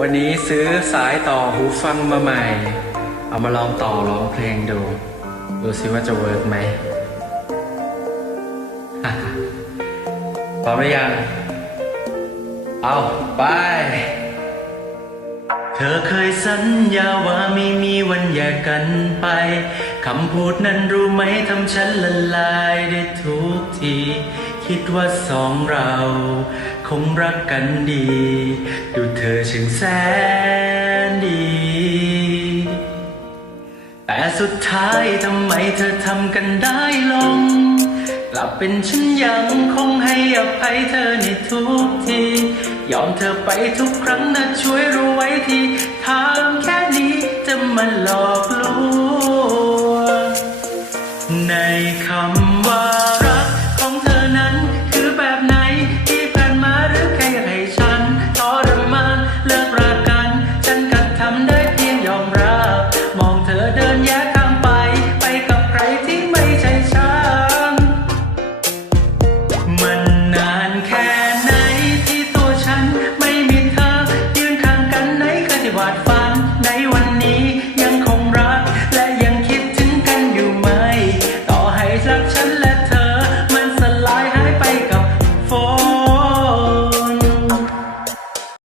วันนี้ซื้อสายต่อหูฟังมาใหม่ เอามาลองต่อร้องเพลงดู ดูสิว่าจะเวิร์กไหมพร้อมหรือยัง เอาไป เธอเคยสัญญาว่าไม่มีวันแยกกันไป คำพูดนั้นรู้ไหมทำฉันละลายได้ทุกที คิดว่าสองเรา คงรักกันดี ดูเธอเชิงแสนดี แต่สุดท้ายทำไมเธอทำกันได้ลง กลับเป็นฉันยังคงให้อภัยเธอในทุกที ยอมเธอไปทุกครั้งนะช่วยรู้ไว้ทีถามแค่นี้จะมาหลอกลวงในคำว่ารักของเธอนั้น อเดินแย้ทางไป ไปกับใครที่ไม่ใช่ฉัน มันนานแค่ไหนที่ตัวฉันไม่มีเธอ ยืนข้างกันไหนเคยที่หวาดฝัน